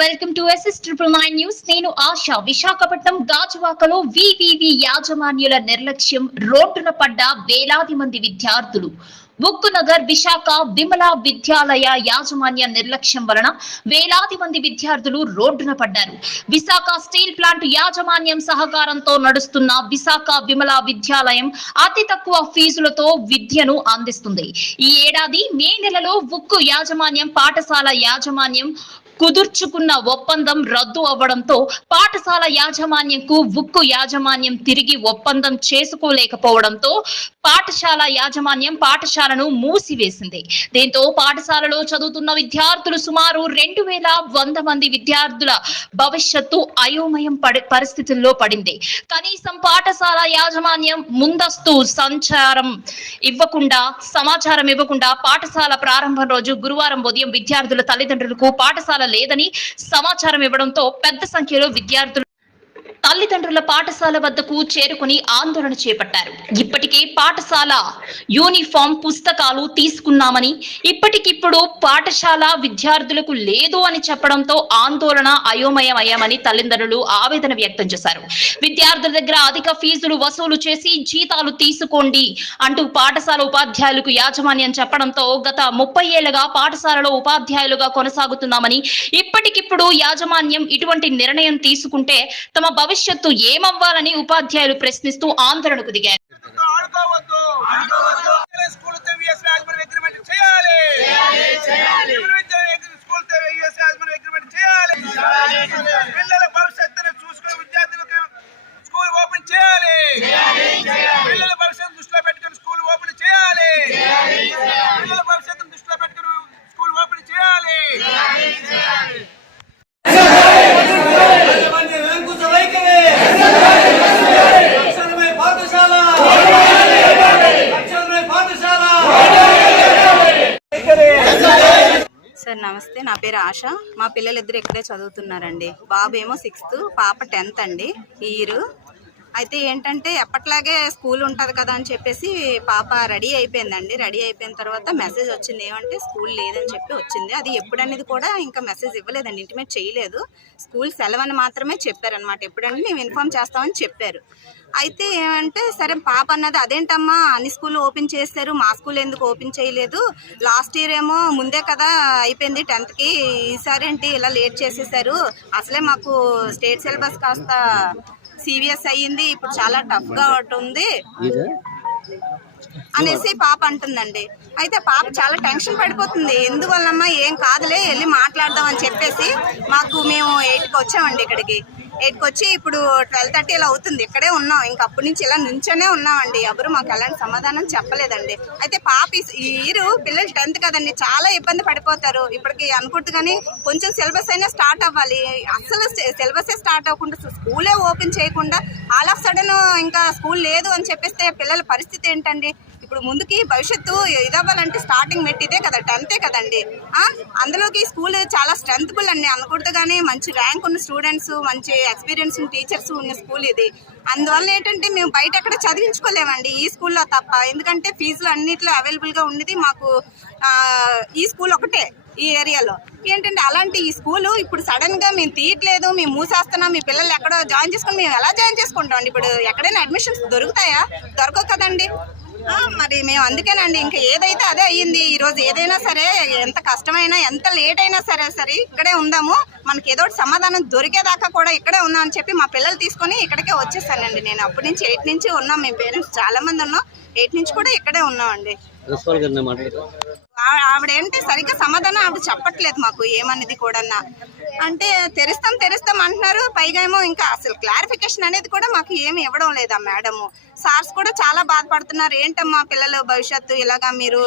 Welcome to SS999 news. నేను ఆశ. విశాఖపట్నం గాజువాకలో వివివి యాజమాన్యుల నిర్లక్ష్యం రోడ్డున పడ్డ వేలాది మంది విద్యార్థులు. ఉక్కునగర్ విశాఖ విమలా విద్యాలయ యాజమాన్య నిర్లక్ష్యం వలన వేలాది మంది విద్యార్థులు రోడ్డున పడ్డారు. విశాఖ స్టీల్ ప్లాంట్ యాజమాన్యం సహకారంతో నడుస్తున్న విశాఖ విమలా విద్యాలయం అతి తక్కువ ఫీజులతో విద్యను అందిస్తుంది. ఈ ఏడాది మే నెలలో ఉక్కు యాజమాన్యం పాఠశాల యాజమాన్యం కుదుర్చుకున్న ఒప్పందం రద్దు అవ్వడంతో పాఠశాల యాజమాన్యంకు ఉక్కు యాజమాన్యం తిరిగి ఒప్పందం చేసుకోలేకపోవడంతో పాఠశాల యాజమాన్యం పాఠశాలను మూసివేసింది. దీంతో పాఠశాలలో చదువుతున్న విద్యార్థులు సుమారు 2100 మంది విద్యార్థుల భవిష్యత్తు అయోమయం పరిస్థితుల్లో పడింది. కనీసం పాఠశాల యాజమాన్యం ముందస్తు సమాచారం ఇవ్వకుండా పాఠశాల ప్రారంభం రోజు గురువారం ఉదయం విద్యార్థుల తల్లిదండ్రులకు పాఠశాల లేదని సమాచారం ఇవ్వడంతో పెద్ద సంఖ్యలో విద్యార్థులు తల్లిదండ్రుల పాఠశాల వద్దకు చేరుకుని ఆందోళన చేపట్టారు. ఇప్పటికే పాఠశాల యూనిఫామ్ పుస్తకాలు తీసుకున్నామని ఇప్పటికిప్పుడు పాఠశాల విద్యార్థులకు లేదు అని చెప్పడంతో ఆందోళన అయోమయం అయ్యామని తల్లిదండ్రులు ఆవేదన వ్యక్తం చేశారు. విద్యార్థుల దగ్గర అధిక ఫీజులు వసూలు చేసి జీతాలు తీసుకోండి అంటూ పాఠశాల ఉపాధ్యాయులకు యాజమాన్యం చెప్పడంతో గత 30 ఏళ్లుగా పాఠశాలలో ఉపాధ్యాయులుగా కొనసాగుతున్నామని ఇప్పటికిప్పుడు యాజమాన్యం ఇటువంటి నిర్ణయం తీసుకుంటే తమ భవిష్యత్తు ఏమవ్వాలని ఉపాధ్యాయులు ప్రశ్నిస్తూ ఆందోళనకు దిగారు. సార్ నమస్తే, నా పేరు ఆశ. మా పిల్లలిద్దరు ఇక్కడే చదువుతున్నారండి. బాబు ఏమో 6th, పాప 10th అండి ఈ ఇయర్. అయితే ఏంటంటే ఎప్పట్లాగే స్కూల్ ఉంటుంది కదా అని చెప్పేసి పాప రెడీ అయిపోయిందండి. రెడీ అయిపోయిన తర్వాత మెసేజ్ వచ్చింది, ఏమంటే స్కూల్ లేదని చెప్పి వచ్చింది. అది ఎప్పుడనేది కూడా ఇంకా మెసేజ్ ఇవ్వలేదండి, ఇంటిమేట్ చేయలేదు. స్కూల్ సెలవు అని మాత్రమే చెప్పారనమాట. ఎప్పుడంటే మేము ఇన్ఫామ్ చేస్తామని చెప్పారు. అయితే ఏమంటే సరే పాప అన్నది, అదేంటమ్మా అన్ని స్కూల్ ఓపెన్ చేశారు, మా స్కూల్ ఎందుకు ఓపెన్ చేయలేదు? లాస్ట్ ఇయర్ ఏమో ముందే కదా అయిపోయింది 10th, ఈసారి ఏంటి ఇలా లేట్ చేసేసారు? అసలే మాకు స్టేట్ సిలబస్ కాస్త సీరియస్ అయ్యింది, ఇప్పుడు చాలా టఫ్గా ఉంటుంది అనేసి పాప అంటుందండి. అయితే పాప చాలా టెన్షన్ పడిపోతుంది. ఎందువల్లమ్మా, ఏం కాదులే వెళ్ళి మాట్లాడదాం అని చెప్పేసి మేము 8కి వచ్చామండి. ఇక్కడికి 8కి వచ్చి ఇప్పుడు 12:30 ఇలా అవుతుంది. ఇక్కడే ఉన్నాం, ఇంక అప్పటి నుంచి ఇలా నుంచోనే ఉన్నామండి. ఎవరు మాకు ఎలాంటి సమాధానం చెప్పలేదండి. అయితే పాప ఈ ఇయర్ పిల్లలు 10th కదండి, చాలా ఇబ్బంది పడిపోతారు. ఇప్పటికి అనుకుంటు కానీ కొంచెం సిలబస్ అయినా స్టార్ట్ అవ్వాలి. అసలు సిలబసే స్టార్ట్ అవ్వకుండా స్కూలే ఓపెన్ చేయకుండా ఆల్ ఆఫ్ సడన్ ఇంకా స్కూల్ లేదు అని చెప్పేస్తే పిల్లల పరిస్థితి ఏంటండి? ఇప్పుడు ముందుకి భవిష్యత్తు ఇదవ్వాలంటే స్టార్టింగ్ మెట్ ఇదే కదా, 10th కదండి. అందులోకి స్కూల్ చాలా స్ట్రెంత్ఫుల్ అండి. అనుకుంటూ కానీ మంచి ర్యాంక్ ఉన్న స్టూడెంట్స్, మంచి ఎక్స్పీరియన్స్ టీచర్స్ ఉన్న స్కూల్ ఇది. అందువల్ల ఏంటంటే మేము బయట ఎక్కడ చదివించుకోలేమండి, ఈ స్కూల్లో తప్ప. ఎందుకంటే ఫీజులు అన్నిట్లో అవైలబుల్గా ఉండేది మాకు ఈ స్కూల్ ఒకటే ఈ ఏరియాలో. ఏంటంటే అలాంటి ఈ స్కూలు ఇప్పుడు సడన్గా మేము తీయట్లేదు, మేము మూసేస్తున్నాం, మీ పిల్లలు ఎక్కడో జాయిన్ చేసుకుని మేము ఎలా జాయిన్ చేసుకుంటాం? ఇప్పుడు ఎక్కడైనా అడ్మిషన్స్ దొరుకుతాయా? దొరకవు కదండి. మరి మేము అందుకేనండి ఇంకా ఏదైతే అదే అయ్యింది. ఈరోజు ఏదైనా సరే, ఎంత కష్టమైనా ఎంత లేట్ అయినా సరే ఇక్కడే ఉందాము, మనకి ఏదో సమాధానం దొరికేదాకా కూడా ఇక్కడే ఉందాం అని చెప్పి మా పిల్లలు తీసుకొని ఇక్కడికే వచ్చేసానండి. నేను అప్పటి నుంచి 8 నుంచి ఉన్నాం, మేము పేరెంట్స్ చాలా మంది ఉన్నాం. 8 నుంచి కూడా ఇక్కడే ఉన్నామండి. ఆవిడ ఏంటి సరిగ్గా సమాధానం ఆవిడ చెప్పట్లేదు మాకు ఏమనేది కూడా. అంటే తెరుస్తాం అంటున్నారు, పైగా ఏమో ఇంకా అసలు క్లారిఫికేషన్ అనేది కూడా మాకు ఏమి ఇవ్వడం లేదా మేడము. సార్స్ కూడా చాలా బాధపడుతున్నారు. ఏంటమ్మా పిల్లలు భవిష్యత్తు ఇలాగా మీరు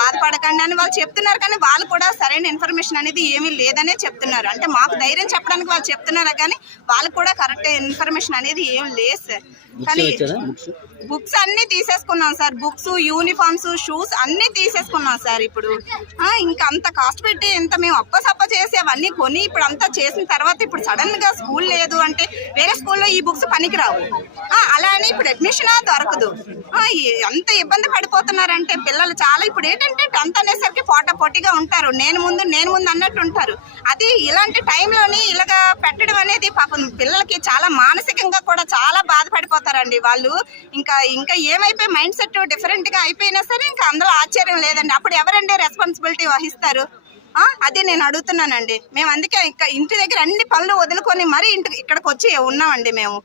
బాధపడకండి అని వాళ్ళు చెప్తున్నారు, కానీ వాళ్ళు కూడా సరైన ఇన్ఫర్మేషన్ అనేది ఏమీ లేదనే చెప్తున్నారు. అంటే మాకు ధైర్యం చెప్పడానికి వాళ్ళు చెప్తున్నారు, కానీ వాళ్ళకు కూడా కరెక్ట్ ఇన్ఫర్మేషన్ అనేది ఏం లేదు సార్. కానీ బుక్స్ అన్ని తీసేసుకున్నాం సార్. బుక్స్, యూనిఫామ్స్, షూస్ అన్ని తీసేసుకున్నాం సార్. ఇప్పుడు ఇంకా అంత కాస్ట్ పెట్టి ఎంత మేము అప్పసప్ప చేసి అవన్నీ కొని ఇప్పుడు అంతా చేసిన తర్వాత ఇప్పుడు సడన్ గా స్కూల్ లేదు అంటే వేరే స్కూల్లో ఈ బుక్స్ పనికిరావు. అలా అని ఇప్పుడు అడ్మిషన్ దొరకదు. ఎంత ఇబ్బంది పడిపోతున్నారంటే పిల్లలు చాలా. ఇప్పుడు ఏంటంటే 10th అనేసరికి పోటీగా ఉంటారు, నేను ముందు అన్నట్టు ఉంటారు. అది ఇలాంటి టైంలోని ఇలాగా పెట్టడం అనేది పాపం పిల్లలకి చాలా మానసికంగా కూడా చాలా బాధపడిపోతారండి వాళ్ళు. ఇంకా ఏమైపోయి మైండ్ సెట్ డిఫరెంట్ గా అయిపోయినా సరే ఇంకా అందులో ఆశ్చర్యం లేదండి. అప్పుడు ఎవరండి రెస్పాన్సిబిలిటీ వహిస్తారు? అది నేను అడుగుతున్నానండి. మేము అందుకే ఇంటి దగ్గర అన్ని పనులు వదులుకొని మరీ ఇక్కడికి వచ్చి ఉన్నామండి మేము.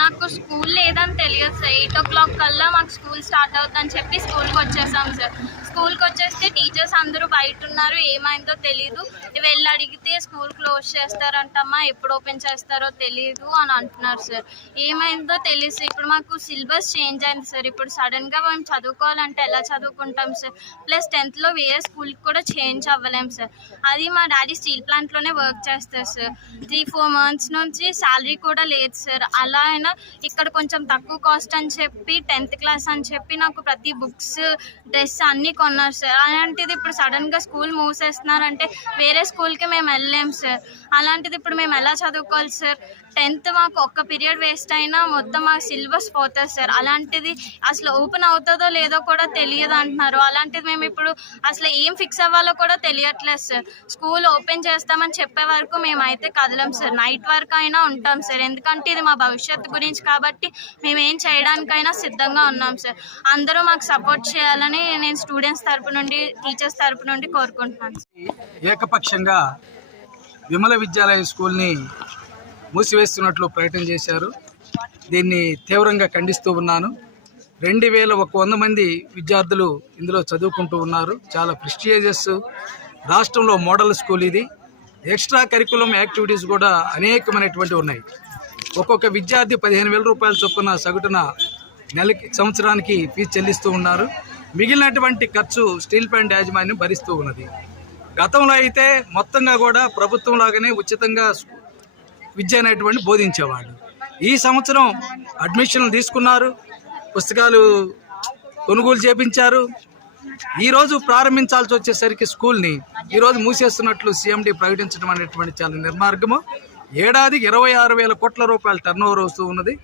నాకు స్కూల్ లేదని తెలియదు సార్. 8 o'clock కల్లా మాకు స్కూల్ స్టార్ట్ అవుతుందని చెప్పి స్కూల్కి వచ్చేసాం సార్. స్కూల్కి వచ్చేస్తే టీచర్స్ అందరూ బయట ఉన్నారు, ఏమైందో తెలీదు. వెళ్ళి అడిగితే స్కూల్ క్లోజ్ చేస్తారంటమ్మా, ఎప్పుడు ఓపెన్ చేస్తారో తెలీదు అని అంటున్నారు సార్. ఏమైందో తెలియదు. ఇప్పుడు మాకు సిలబస్ చేంజ్ అయింది సార్. ఇప్పుడు సడన్గా మేము చదువుకోవాలంటే ఎలా చదువుకుంటాం సార్? ప్లస్ 10thలో వేరే స్కూల్కి కూడా చేంజ్ అవ్వలేం సార్. అది మా డాడీ స్టీల్ ప్లాంట్లోనే వర్క్ చేస్తారు సార్. 3-4 months నుంచి శాలరీ కూడా లేదు సార్. అలా అయినా ఇక్కడ కొంచెం తక్కువ కాస్ట్ అని చెప్పి 10th క్లాస్ అని చెప్పి నాకు ప్రతి బుక్స్, డ్రెస్ అన్నీ కొన్నారు సార్. అలాంటిది ఇప్పుడు సడన్గా స్కూల్ మూసేస్తున్నారంటే వేరే స్కూల్కి మేము వెళ్ళలేం సార్. అలాంటిది ఇప్పుడు మేము ఎలా చదువుకోవాలి సార్? 10th మాకు ఒక్క పీరియడ్ వేస్ట్ అయినా మొత్తం మాకు సిలబస్ పోతుంది సార్. అలాంటిది అసలు ఓపెన్ అవుతుందో లేదో కూడా తెలియదు అంటున్నారు. అలాంటిది మేము ఇప్పుడు అసలు ఏం ఫిక్స్ అవ్వాలో కూడా తెలియట్లేదు సార్. స్కూల్ ఓపెన్ చేస్తామని చెప్పే వరకు మేమైతే కదలం సార్. నైట్ వరకు అయినా ఉంటాం సార్. ఎందుకంటే ఇది మా భవిష్యత్తు గురించి కాబట్టి మేము ఏం చేయడానికైనా సిద్ధంగా ఉన్నాం సార్. అందరూ మాకు సపోర్ట్ చేయాలని నేను స్టూడెంట్స్ తరపు నుండి, టీచర్స్ తరపు నుండి కోరుకుంటున్నాను. ఏకపక్షంగా విమల విద్యాలయ స్కూల్ని మూసివేస్తున్నట్లు ప్రకటన చేశారు. దీన్ని తీవ్రంగా ఖండిస్తూ ఉన్నాను. 2100 మంది విద్యార్థులు ఇందులో చదువుకుంటూ ఉన్నారు. చాలా ప్రెస్టీజియస్, రాష్ట్రంలో మోడల్ స్కూల్ ఇది. ఎక్స్ట్రా కరికులం యాక్టివిటీస్ కూడా అనేకమైనటువంటివి ఉన్నాయి. ఒక్కొక్క విద్యార్థి 15,000 రూపాయల చొప్పున సగటున సంవత్సరానికి ఫీజు చెల్లిస్తూ ఉన్నారు. మిగిలినటువంటి ఖర్చు స్టీల్ ప్లాంట్ యాజమాన్యం భరిస్తూ ఉన్నది. గతంలో అయితే మొత్తంగా కూడా ప్రభుత్వం లాగానే ఉచితంగా విద్య అనేటువంటి బోధించేవాళ్ళు. ఈ సంవత్సరం అడ్మిషన్లు తీసుకున్నారు, పుస్తకాలు కొనుగోలు చేపించారు. ఈరోజు ప్రారంభించాల్సి వచ్చేసరికి స్కూల్ని ఈరోజు మూసేస్తున్నట్లు సీఎండీ ప్రకటించడం అనేటువంటి చాలా నిర్మార్గము. ఏడాదికి 26,000 కోట్ల రూపాయలు టర్నోవర్ వస్తూ ఉన్నది.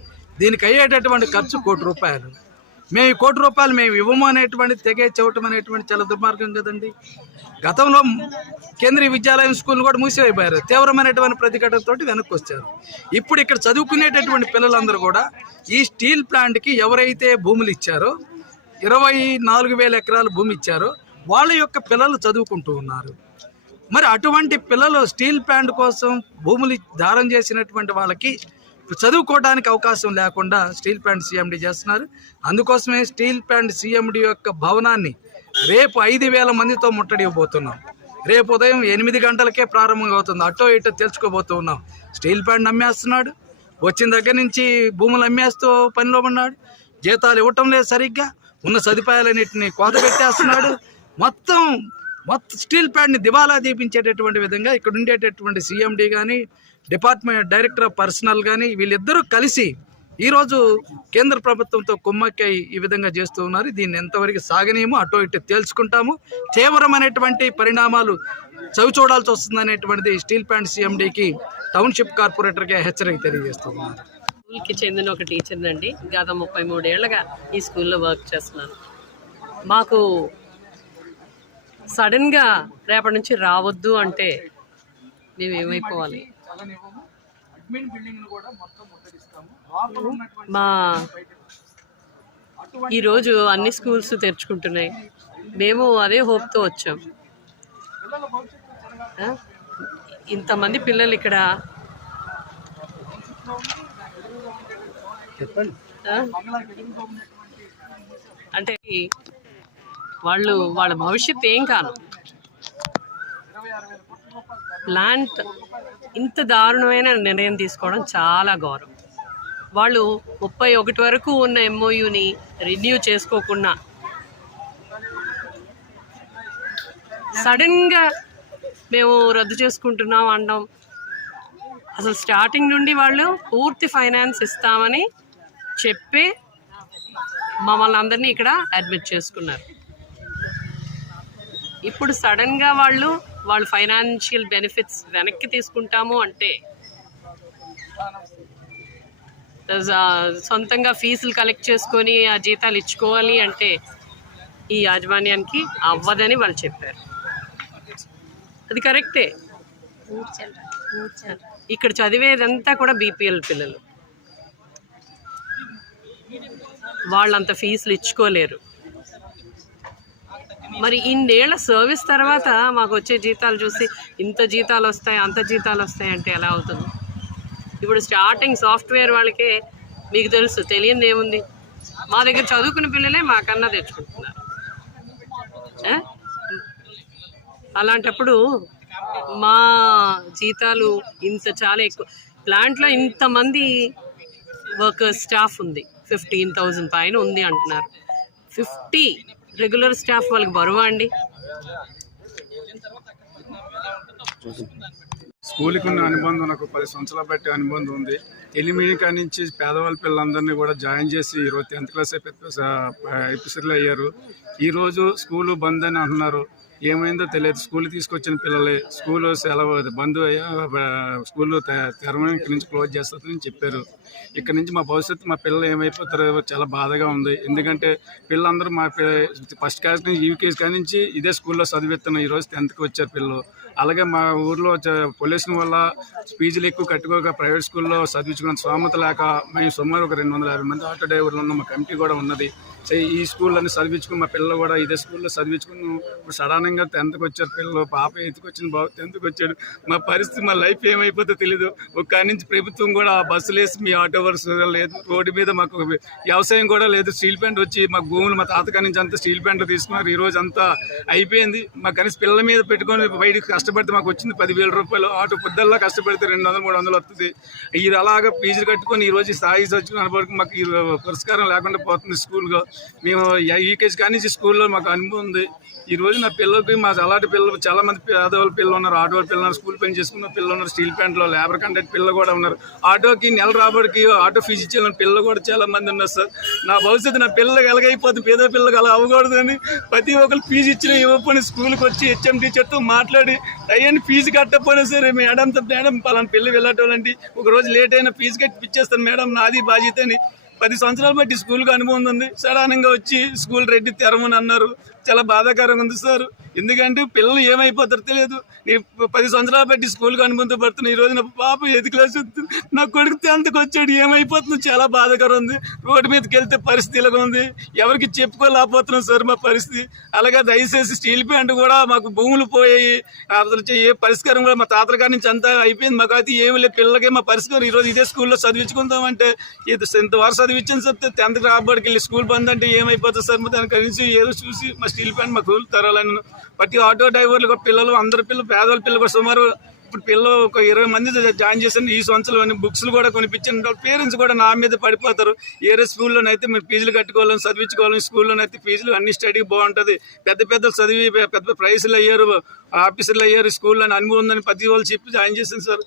దీనికి అయ్యేటటువంటి ఖర్చు ₹1,00,00,000. మేము ఈ ₹1,00,00,000 మేము ఇవ్వము అనేటువంటి తెగే చెవటం అనేటువంటి చాలా దుర్మార్గం కదండి. గతంలో కేంద్రీయ విద్యాలయం స్కూల్ని కూడా మూసివేయబోయారు. తీవ్రమైనటువంటి ప్రతిఘటనతో వెనక్కి వచ్చారు. ఇప్పుడు ఇక్కడ చదువుకునేటటువంటి పిల్లలందరూ కూడా ఈ స్టీల్ ప్లాంట్కి ఎవరైతే భూములు ఇచ్చారో, 24,000 ఎకరాల భూమి ఇచ్చారో వాళ్ళ యొక్క పిల్లలు చదువుకుంటూ ఉన్నారు. మరి అటువంటి పిల్లలు స్టీల్ ప్లాంట్ కోసం భూములు దారం చేసినటువంటి వాళ్ళకి చదువుకోవడానికి అవకాశం లేకుండా స్టీల్ ప్లాంట్ సీఎండీ చేస్తున్నారు. అందుకోసమే స్టీల్ ప్లాంట్ సీఎండీ యొక్క భవనాన్ని రేపు 5,000 మందితో ముట్టడిపోతున్నాం. రేపు ఉదయం 8 గంటలకే ప్రారంభంగా అవుతుంది. అటో ఇటో తెలుసుకోబోతూ ఉన్నాం. స్టీల్ ప్లాంట్ అమ్మేస్తున్నాడు, వచ్చిన దగ్గర నుంచి భూములు అమ్మేస్తూ పనిలో ఉన్నాడు, జీతాలు ఇవ్వటం లేదు సరిగ్గా, ఉన్న సదుపాయాలన్నింటినీ కోత పెట్టేస్తున్నాడు. మొత్తం స్టీల్ ప్లాంట్ని దివాలా దీపించేటటువంటి విధంగా ఇక్కడ ఉండేటటువంటి సీఎండీ కానీ, డిపార్ట్మెంట్ డైరెక్టర్ ఆఫ్ పర్సనల్ కానీ వీళ్ళిద్దరూ కలిసి ఈరోజు కేంద్ర ప్రభుత్వంతో కుమ్మక్కై ఈ విధంగా చేస్తూ ఉన్నారు. దీన్ని ఎంతవరకు సాగనీయమో అటో ఇటో తేల్చుకుంటాము. తీవ్రమైనటువంటి పరిణామాలు చవి చూడాల్సి వస్తుందనేటువంటిది స్టీల్ ప్లాంట్ సీఎండీకి టౌన్షిప్ కార్పొరేటర్గా హెచ్చరిక తెలియజేస్తూ ఉన్నారు. స్కూల్కి చెందిన ఒక టీచర్ అండి. గత 33 ఏళ్లుగా ఈ స్కూల్లో వర్క్ చేస్తున్నాను. మాకు సడన్గా రేపటి నుంచి రావద్దు అంటే మేము ఏమైపోవాలి? మా ఈరోజు అన్ని స్కూల్స్ తెరుచుకుంటున్నాయి. మేము అదే హోప్తో వచ్చాం. ఇంతమంది పిల్లలు ఇక్కడ అంటే వాళ్ళ భవిష్యత్తు ఏం కాను. ప్లాంట్ ఇంత దారుణమైన నిర్ణయం తీసుకోవడం చాలా ఘోరం. వాళ్ళు 31 వరకు ఉన్న MOUని రిన్యూ చేసుకోకుండా సడన్గా మేము రద్దు చేసుకుంటున్నాం అనడం, అసలు స్టార్టింగ్ నుండి వాళ్ళు పూర్తి ఫైనాన్స్ ఇస్తామని చెప్పి మమ్మల్ని అందరినీ ఇక్కడ అడ్మిట్ చేసుకున్నారు. ఇప్పుడు సడన్గా వాళ్ళు ఫైనాన్షియల్ బెనిఫిట్స్ వెనక్కి తీసుకుంటాము అంటే, సొంతంగా ఫీజులు కలెక్ట్ చేసుకొని ఆ జీతాలు ఇచ్చుకోవాలి అంటే ఈ యాజమాన్యానికి అవ్వదని వాళ్ళు చెప్పారు. అది కరెక్టే. ఇక్కడ చదివేదంతా కూడా బీపీఎల్ పిల్లలు, వాళ్ళంత ఫీజులు ఇచ్చుకోలేరు. మరి ఇన్నేళ్ల సర్వీస్ తర్వాత మాకు వచ్చే జీతాలు చూసి ఇంత జీతాలు వస్తాయి అంత జీతాలు వస్తాయి అంటే ఎలా అవుతుంది? ఇప్పుడు స్టార్టింగ్ సాఫ్ట్వేర్ వాళ్ళకే మీకు తెలుసు, తెలియదు ఏముంది. మా దగ్గర చదువుకునే పిల్లలే మాకన్నా తెచ్చుకుంటున్నారు. అలాంటప్పుడు మా జీతాలు ఇంత చాలా ఎక్కువ. ప్లాంట్లో ఇంతమంది వర్కర్స్ స్టాఫ్ ఉంది, 15,000 పైన ఉంది అంటున్నారు. 50 రెగ్యులర్ స్టాఫ్ వాళ్ళకి బరువా అండి? స్కూల్కి ఉన్న అనుబంధం నాకు 10 సంవత్సరాలు బట్టి అనుబంధం ఉంది. ఎలిమినికా నుంచి పేదవాళ్ళ పిల్లలందరినీ కూడా జాయిన్ చేసి ఈరోజు 10th క్లాస్ ఎపిసోడ్లు అయ్యారు. ఈరోజు స్కూలు బంద్ అని అంటున్నారు. ఏమైందో తెలియదు. స్కూల్ తీసుకొచ్చిన పిల్లలే స్కూలు సెలవు బంద్ అయ్యా, స్కూల్లో తెరవడం ఇక్కడి నుంచి క్లోజ్ చేస్తుందని చెప్పారు. ఇక్కడ నుంచి మా భవిష్యత్తు, మా పిల్లలు ఏమైపోతారో చాలా బాధగా ఉంది. ఎందుకంటే పిల్లలందరూ మా ఫస్ట్ క్లాస్ నుంచి యూకేజీ కాడి నుంచి ఇదే స్కూల్లో చదివిస్తున్నాం. ఈరోజు 10th వచ్చారు పిల్లలు. అలాగే మా ఊర్లో పొల్యూషన్ వల్ల ఫీజులు ఎక్కువ కట్టుకోక ప్రైవేట్ స్కూల్లో చదివించుకున్న స్తోమత లేక మేము సుమారు ఒక 250 మంది ఆటో డ్రైవర్లు ఉన్న మా కమిటీ కూడా ఉన్నది. ఈ స్కూల్లోనే చదివించుకుని మా పిల్లలు కూడా ఇదే స్కూల్లో చదివించుకుని ఇప్పుడు సడన్గా 10th వచ్చారు పిల్లలు. పాప ఎత్తుకొచ్చిన బాబు 10th వచ్చాడు. మా పరిస్థితి, మా లైఫ్ ఏమైపోతుందో తెలీదు. ఒక్కడి నుంచి ప్రభుత్వం కూడా బస్సులు వేసి మీ ఆటో వర్క్స్ లేదు, రోడ్డు మీద మాకు వ్యవసాయం కూడా లేదు. స్టీల్ ప్లాంట్ వచ్చి మాకు భూములు మా తాతగారి నుంచి అంతా స్టీల్ ప్లాంట్లు తీసుకున్నారు. ఈ రోజు అంతా అయిపోయింది. మా కనీసం పిల్లల మీద పెట్టుకొని బయటకు కష్టపడితే మాకు వచ్చింది 10,000 రూపాయలు. ఆటో పొద్దుల్లా కష్టపడితే 200-300 వస్తుంది. ఇది అలాగా ఫీజులు కట్టుకొని ఈరోజు స్థాయి చదువుకుని అనుభవం మాకు ఈ పురస్కారం లేకుండా పోతుంది. స్కూల్గా మేము యూకేజీ కానీ స్కూల్లో మాకు అనుభవం ఉంది. ఈ రోజు నా పిల్లలకి మా అలాంటి పిల్లలు చాలా మంది పేదవాళ్ళ పిల్లలు ఉన్నారు, ఆటో వాళ్ళ పిల్లలు ఉన్నారు, స్కూల్ పని చేసుకున్న పిల్లలు ఉన్నారు, స్టీల్ ప్లాంట్లో లేబర్ కాంట్రాక్ట్ పిల్లలు కూడా ఉన్నారు. ఆటోకి నెల రాబడికి ఆటో ఫీజు ఇచ్చేయాలని పిల్లలు కూడా చాలా మంది ఉన్నారు సార్. నా భవిష్యత్తు నా పిల్లలకి ఎలాగైపోతుంది, పేద పిల్లలకి అలా అవ్వకూడదు అని ప్రతి ఒక్కరు ఫీజు ఇచ్చిన ఇవ్వకపోయినా స్కూల్కి వచ్చి హెచ్ఎం టీచర్తో మాట్లాడి అయ్యని ఫీజు కట్టకపోయినా సరే మేడం పలానా పిల్లలు వెళ్ళటోళ్ళండి, ఒకరోజు లేట్ అయినా ఫీజు కట్టిపిచ్చేస్తాను మేడం, నాది బాధ్యత అని 10 సంవత్సరాలు బట్టి స్కూల్కి అనుభవం ఉంది. సడన్గా వచ్చి స్కూల్ రెడ్డి తెరమని అన్నారు. చాలా బాధాకరంగా ఉంది సార్. ఎందుకంటే పిల్లలు ఏమైపోతారో తెలియదు. 10 సంవత్సరాలు బట్టి స్కూల్కి అనుబంధం పడుతున్నాయి. ఈ రోజు నా పాప 8th క్లాస్ నా కొడుకు 10th వచ్చాడు. ఏమైపోతుంది, చాలా బాధాకరం ఉంది. రోడ్డు మీదకి వెళ్తే పరిస్థితి ఇలాగ ఉంది. ఎవరికి చెప్పుకోలేకపోతున్నాం సార్ మా పరిస్థితి. అలాగే దయచేసి స్టీల్ ప్లాంట్ కూడా మాకు భూములు పోయాయి, అసలు ఏ పరిష్కారం కూడా మా తాతల గారి నుంచి అంతా అయిపోయింది. మాకు అయితే ఏమి లేదు, పిల్లలకే మా పరిష్కారం. ఈరోజు ఇదే స్కూల్లో చదివించుకుందామంటే ఇంతవరకు చదివించాను సార్. 10th రాబడికి వెళ్ళి స్కూల్ బంద్ అంటే ఏమైపోతుంది సార్? దాని కలిసి ఏదో చూసి మా స్టీల్ ప్లాంట్ మాకు తరాలని ప్రతి ఆటో డ్రైవర్లు పిల్లలు, అందరి పిల్లలు, పేదవాళ్ళ పిల్లలు కూడా సుమారు ఇప్పుడు పిల్లలు ఒక 20 మంది జాయిన్ చేశాను. ఈ సంవత్సరం బుక్స్లు కూడా కొనిపించాను. పేరెంట్స్ కూడా నా మీద పడిపోతారు. ఏరే స్కూల్లోనైతే మేము ఫీజులు కట్టుకోవాలని, చదివించుకోవాలని, స్కూల్లోనైతే ఫీజులు అన్ని స్టడీ బాగుంటుంది. పెద్దలు చదివి పెద్ద ప్రైజులు అయ్యారు, ఆఫీసర్లు అయ్యారు. స్కూల్లో అనుభవం ఉందని ప్రతి వాళ్ళు చెప్పి జాయిన్ చేశాను సార్.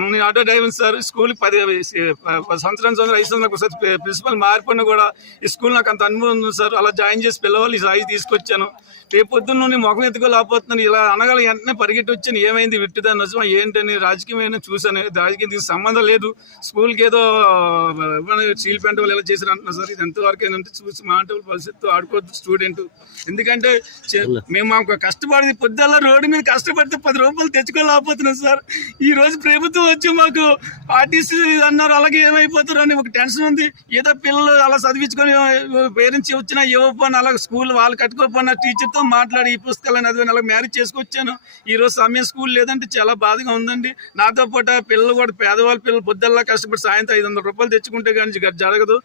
నేను ఆటో డ్రైవర్ సార్. స్కూల్ 5 సంవత్సరాలు ప్రిన్సిపల్ మారిపోయినా కూడా ఈ స్కూల్ నాకు అంత అనుభవం ఉంది సార్. అలా జాయిన్ చేసి పిల్లవాళ్ళు ఈ స్థాయి తీసుకొచ్చాను. రేపు పొద్దున్న నేను మొఖం ఎత్తుకోలేకపోతున్నాను. ఇలా అనగల వెంటనే పరిగెట్టి వచ్చాను. ఏమైంది, విట్టుదా నిజమా ఏంటని రాజకీయమైన చూసాను. రాజకీయం దీనికి సంబంధం లేదు. స్కూల్కి ఏదో స్టీల్ ప్లాంట్ వాళ్ళు ఎలా చేశారు అంటున్నారు సార్. ఇది ఎంతవరకు ఏంటంటే చూసి మాట భవిష్యత్తు ఆడుకోవద్దు స్టూడెంట్. ఎందుకంటే మేము మాకు కష్టపడి పొద్దుల్లా రోడ్డు మీద కష్టపడితే 10 రూపాయలు తెచ్చుకోలేకపోతున్నాం సార్. ఈ రోజు ప్రభుత్వం వచ్చి మాకు ఆర్టీసీ అన్నారు, అలాగే ఏమైపోతారు అని ఒక టెన్షన్ ఉంది. ఏదో పిల్లలు అలా చదివించుకొని పేరెంట్స్ వచ్చినా ఇవ్వకపోయినా అలాగే స్కూల్ వాళ్ళు కట్టుకోకపోయినా టీచర్తో మాట్లాడి ఈ పుస్తకాలను అది అలా మ్యారేజ్ చేసుకొచ్చాను. ఈ రోజు సమయం స్కూల్ లేదంటే చాలా బాధగా ఉందండి. నాతో పాటు పిల్లలు కూడా పేదవాళ్ళ పిల్లలు పొద్దుల్లా కష్టపడి సాయంత్రం 500 రూపాయలు తెచ్చుకుంటే కానీ జరగదు.